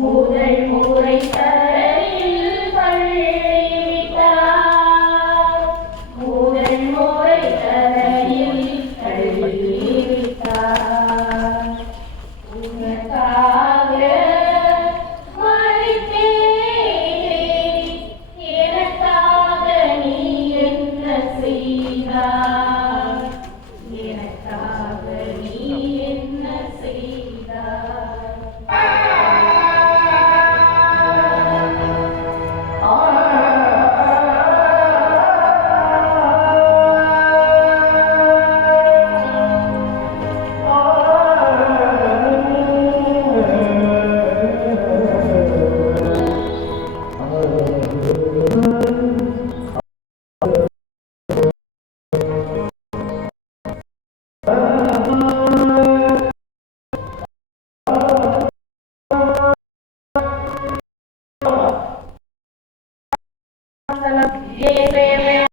Oh. Salam.